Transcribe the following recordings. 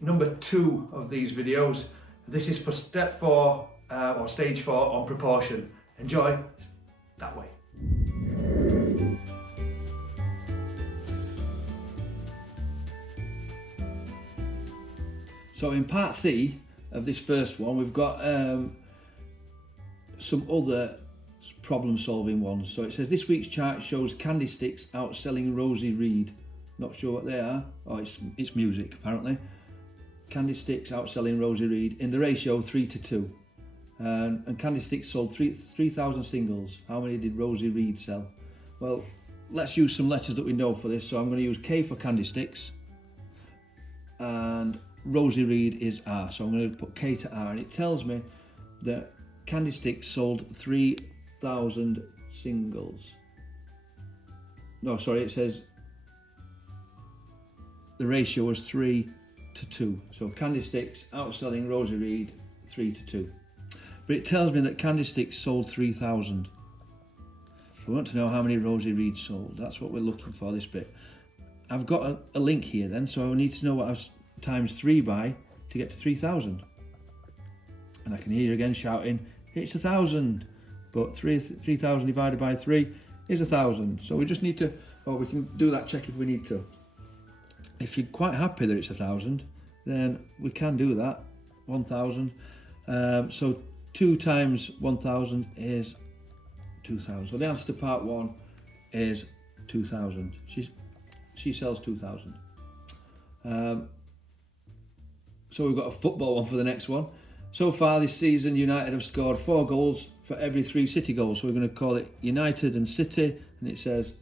number 2 of these videos. This is for step 4 or stage 4 on proportion. Enjoy that way. So in part C of this first one, we've got some other problem solving ones. So it says this week's chart shows candy sticks outselling Rosie Reed. Not sure what they are. Oh, it's music apparently. Candy sticks outselling Rosie Reed in the ratio 3-2. And candy sticks sold 3,000 singles. How many did Rosie Reed sell? Well, let's use some letters that we know for this. So I'm going to use K for candy sticks, and Rosie Reed is R. So I'm going to put K to R, and it tells me that candy sticks sold 3,000 singles. No, sorry, it says the ratio was 3-2. So candy sticks outselling Rosie Reed 3-2. But it tells me that candy sticks sold 3,000. We want to know how many Rosie Reed sold. That's what we're looking for, this bit. I've got a link here then, so I need to know what I've times 3 by to get to 3,000. And I can hear you again shouting, it's 1,000. But 3,000 divided by 3 is 1,000. So we just need to, or we can do that check if we need to. If you're quite happy that it's 1,000, then we can do that, 1,000. So 2 times 1,000 is 2,000. So the answer to part 1 is 2,000. She sells 2,000. So we've got a football one for the next one. So far this season, United have scored 4 goals for every 3 City goals. So we're going to call it United and City, and it says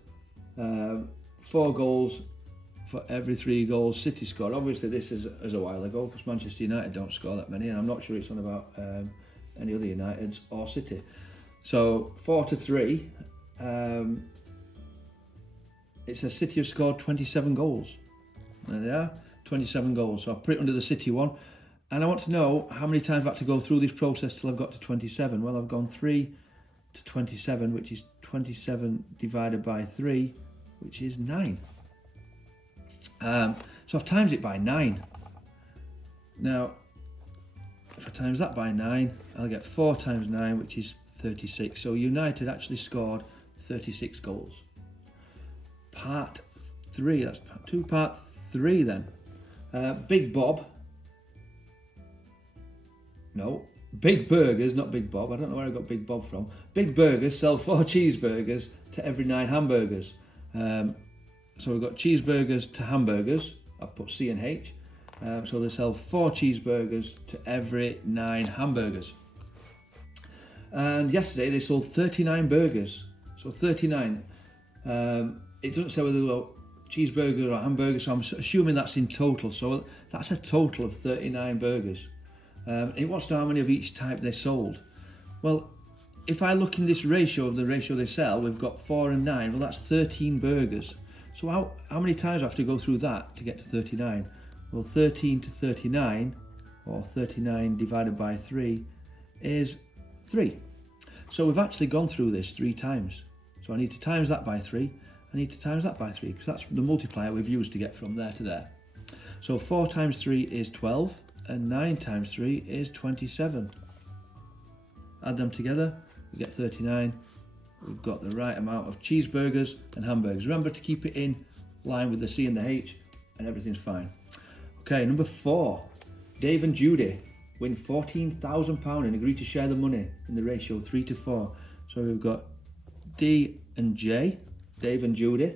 4 goals for every 3 goals City scored. Obviously this is a while ago because Manchester United don't score that many, and I'm not sure it's on about any other Uniteds or City. So 4-3, it says City have scored 27 goals. There they are, 27 goals. So I'll put it under the City one, and I want to know how many times I've had to go through this process till I've got to 27. Well, I've gone 3 to 27, which is 27 divided by 3, which is 9. So I've times it by 9. Now, if I times that by 9, I'll get 4 times 9, which is 36. So United actually scored 36 goals. Part 3, that's part 2. Part 3 then. Big Bob. No, Big Burgers, not Big Bob. I don't know where I got Big Bob from. Big Burgers sell 4 cheeseburgers to every 9 hamburgers. So we've got cheeseburgers to hamburgers. I've put C and H. So they sell 4 cheeseburgers to every 9 hamburgers. And yesterday they sold 39 burgers. So 39. It doesn't say whether they were cheeseburgers or hamburgers, so I'm assuming that's in total. So that's a total of 39 burgers. It wants to know how many of each type they sold. Well, if I look in this ratio of the ratio they sell, we've got 4 and 9. Well, that's 13 burgers. So how many times do I have to go through that to get to 39? Well, 13 to 39, or 39 divided by 3, is 3. So we've actually gone through this 3 times. So I need to times that by 3. I need to times that by 3, because that's the multiplier we've used to get from there to there. So 4 times 3 is 12, and 9 times 3 is 27. Add them together, we get 39. We've got the right amount of cheeseburgers and hamburgers. Remember to keep it in line with the C and the H, and everything's fine. Okay, number 4. Dave and Judy win £14,000 and agree to share the money in the ratio 3-4. So we've got D and J, Dave and Judy.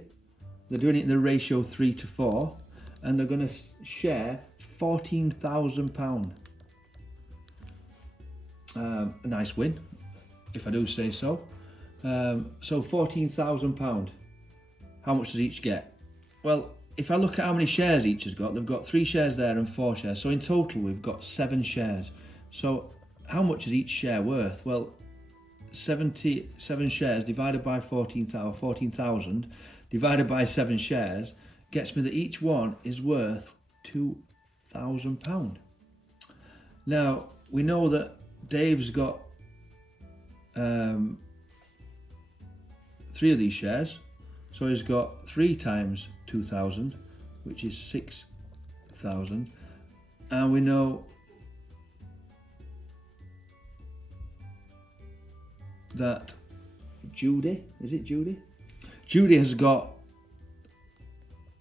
They're doing it in the ratio 3-4, and they're going to share £14,000. A nice win, if I do say so. So £14,000. How much does each get? Well, if I look at how many shares each has got, they've got 3 shares there and 4 shares. So in total, we've got 7 shares. So how much is each share worth? Well, 77 shares divided by 14,000 divided by 7 shares gets me that each one is worth £2,000. Now, we know that Dave's got 3 of these shares, so he's got 3 times 2,000, which is 6,000, And we know that Judy, is it Judy? Judy has got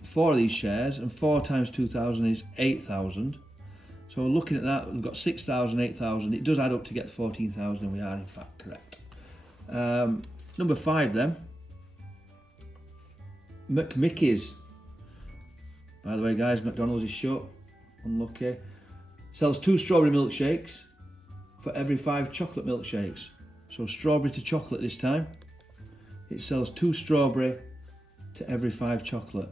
4 of these shares, and 4 times 2,000 is 8,000. So looking at that, we've got 6,000, 8,000. It does add up to get 14,000, and we are in fact correct. Number 5 then. McMickey's. By the way, guys, McDonald's is shut. Unlucky. Sells 2 strawberry milkshakes for every 5 chocolate milkshakes. So strawberry to chocolate this time. It sells 2 strawberry to every 5 chocolate.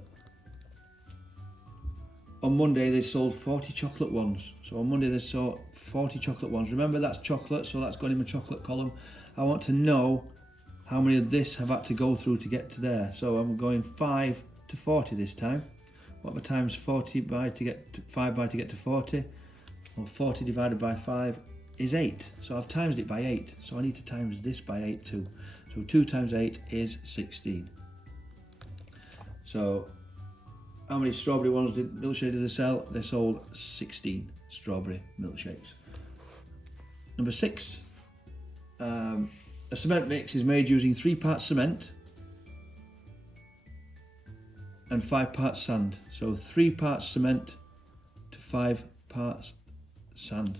On Monday they sold 40 chocolate ones. So on Monday they sold 40 chocolate ones. Remember, that's chocolate, so that's gone in my chocolate column. I want to know how many of this have had to go through to get to there. So I'm going 5 to 40 this time. What am I times 40 by to get to 5 by to get to 40? Well, 40 divided by 5 is 8. So I've times it by 8. So I need to times this by 8 too. So 2 times 8 is 16. So how many strawberry ones did milkshake did they sell? They sold 16 strawberry milkshakes. Number 6. A cement mix is made using 3 parts cement and 5 parts sand. So 3 parts cement to 5 parts sand.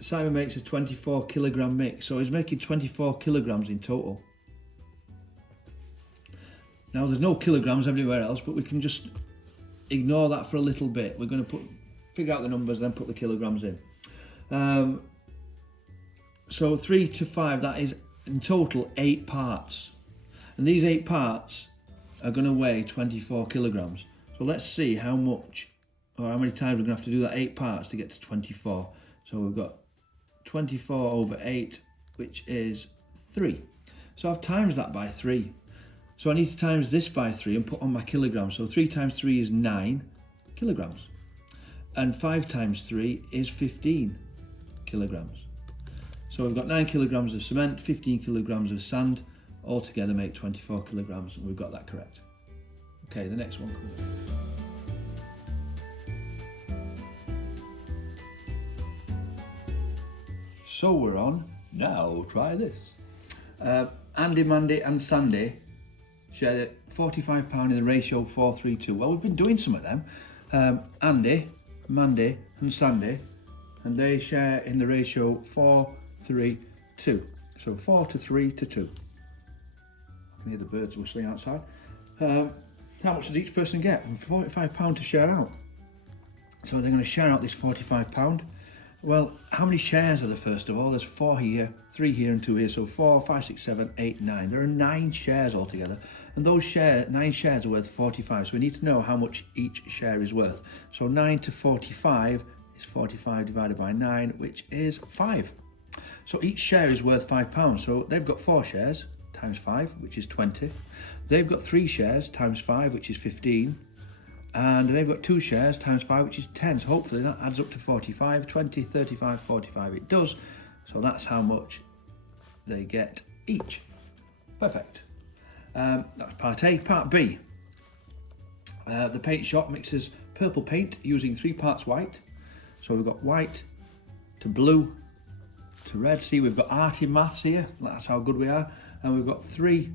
Simon makes a 24 kilogram mix, so he's making 24 kilograms in total. Now there's no kilograms everywhere else, but we can just ignore that for a little bit. We're going to figure out the numbers, then put the kilograms in. So 3 to 5, that is in total 8 parts. And these 8 parts are going to weigh 24 kilograms. So let's see how much, or how many times we're going to have to do that 8 parts to get to 24. So we've got 24 over 8, which is 3. So I've times that by 3. So I need to times this by 3 and put on my kilograms. So 3 times 3 is 9 kilograms. And 5 times 3 is 15 kilograms. So we've got 9 kilograms of cement, 15 kilograms of sand, all together make 24 kilograms, and we've got that correct. Okay, the next one comes up. So we're on, now try this. Andy, Mandy and Sandy share £45 in the ratio 4-3-2. Well, we've been doing some of them. Andy, Mandy and Sandy, and they share in the ratio 4-3-2. So 4 to 3 to 2. I can hear the birds whistling outside. How much does each person get? £45 to share out. So they're going to share out this £45. Well, how many shares are there first of all? There's 4 here, 3 here and 2 here. So 4, 5, 6, 7, 8, 9. There are 9 shares altogether. And those 9 shares are worth 45. So we need to know how much each share is worth. So 9 to 45 is 45 divided by 9, which is 5. So each share is worth £5. So they've got 4 shares times 5, which is 20. They've got 3 shares times 5, which is 15. And they've got 2 shares times 5, which is 10. So hopefully that adds up to 45, 20, 35, 45. It does. So that's how much they get each. Perfect. That's part A. Part B. The paint shop mixes purple paint using 3 parts white. So we've got white to blue to red. See, we've got art in maths here. That's how good we are. And we've got 3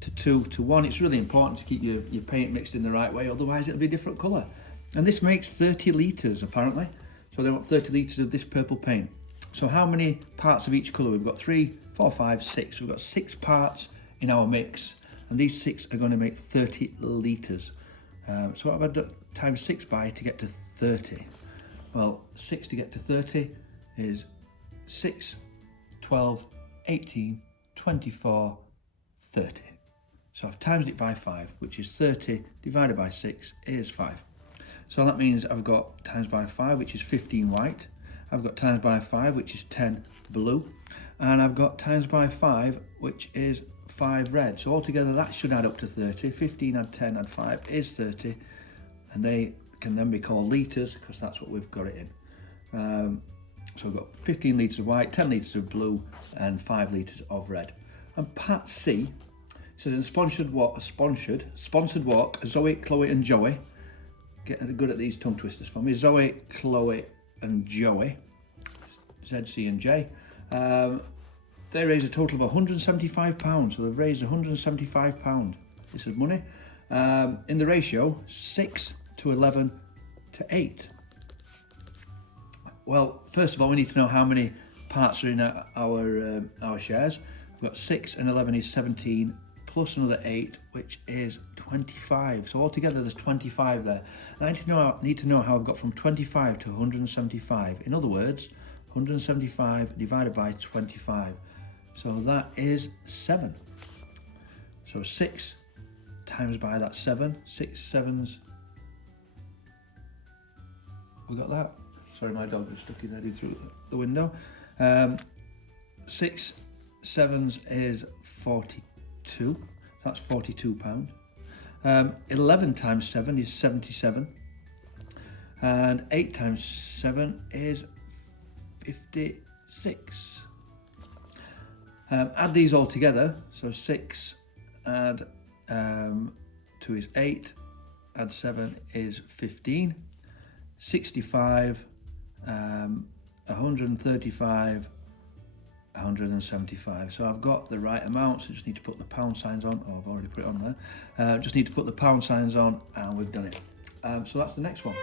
to 2 to 1. It's really important to keep your paint mixed in the right way, otherwise it'll be a different colour. And this makes 30 litres apparently. So they want 30 litres of this purple paint. So how many parts of each colour? We've got 3, 4, 5, 6. We've got 6 parts in our mix, and these 6 are going to make 30 litres. So what have I done? Times 6 by to get to 30. Well, 6 to get to 30 is 6, 12, 18, 24, 30. So I've times it by 5, which is 30 divided by 6 is 5. So that means I've got times by 5, which is 15 white. I've got times by 5, which is 10 blue. And I've got times by 5, which is 5 red. So altogether that should add up to 30. 15 add 10 add 5 is 30. And they can then be called litres because that's what we've got it in. So we've got 15 litres of white, 10 litres of blue and 5 litres of red. And part C says in a sponsored walk, Zoe, Chloe and Joey getting good at these tongue twisters for me. Zoe, Chloe and Joey, ZC and J. They raised a total of £175, so they've raised £175. This is money. In the ratio, 6 to 11 to 8. Well, first of all, we need to know how many parts are in our shares. We've got 6 and 11 is 17, plus another 8, which is 25. So altogether, there's 25 there. And I need to know how I've got from 25 to 175. In other words, 175 divided by 25. So that is 7. So 6 times by that 7. 6 sevens. We got that. Sorry, my dog was stuck his head in through the window. 6 sevens is 42. That's £42. 11 times 7 is 77. And 8 times 7 is 56. Add these all together. So 6 add 2 is 8. Add 7 is 15. 65. 135, 175. So I've got the right amount, so just need to put the pound signs on. Oh, I've already put it on there. Just need to put the pound signs on, and we've done it. So that's the next one.